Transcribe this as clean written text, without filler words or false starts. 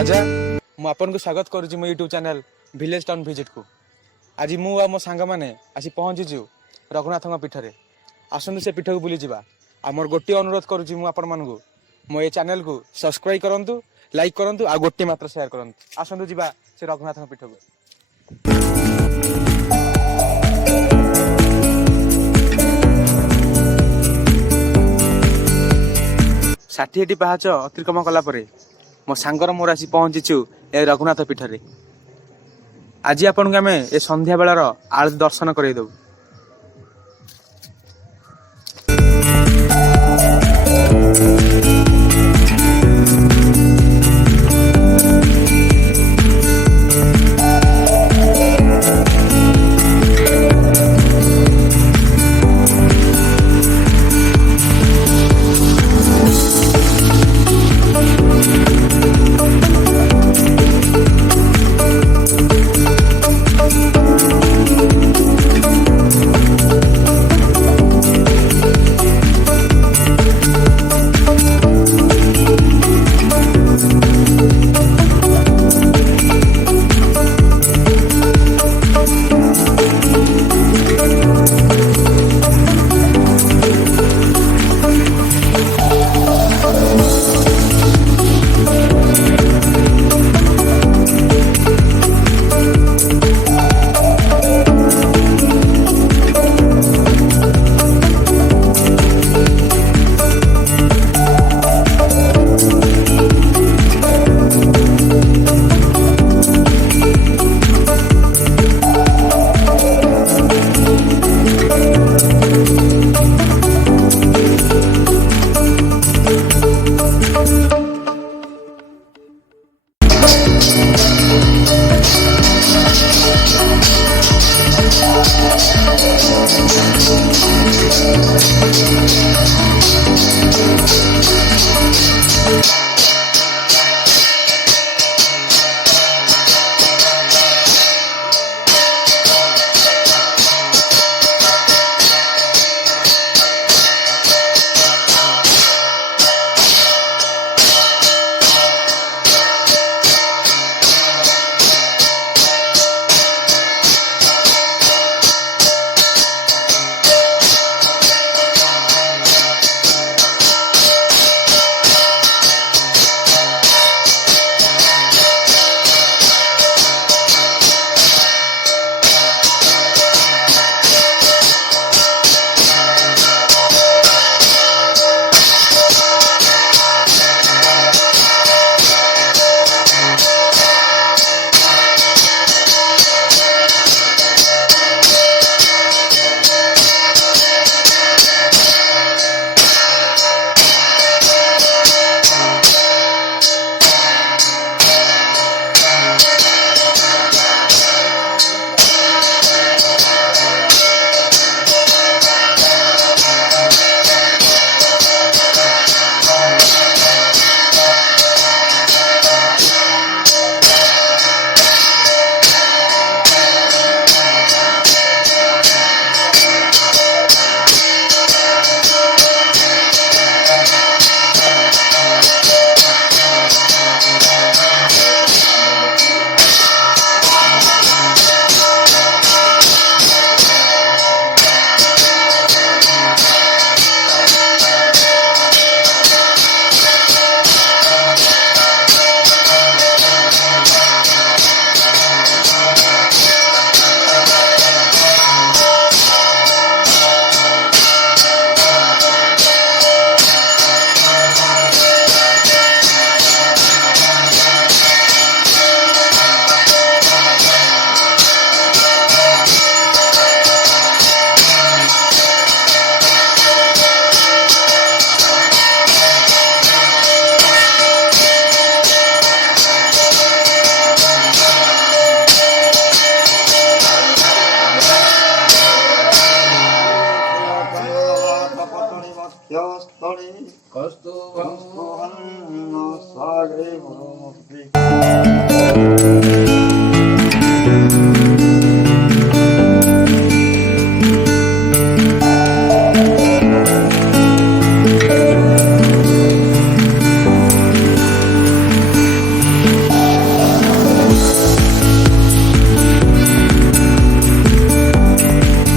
राजा मुझे स्वागत करुँच मो YouTube channel village town visit को। आज मु मो सांग मैंने आसी पहुँचीचु रघुनाथ पीठ में। आसतु से पीठ को बुली जावा। मोर गोटे अनुरोध करुँच मुझे मो ये चैनल को सब्सक्राइब करूँ, लाइक करूँ आ गोटे मात्र शेयर करूँ। आसतु जावा से रघुनाथ पीठ को। षाठी पाहाच अतिक्रम कलापर मो सांगर मोर आसी पहुँचीचु ए रघुनाथ पीठ में। आज आपन को आम ए संध्या बेलार आरती दर्शन करईदेव। Kostubam Sare Murti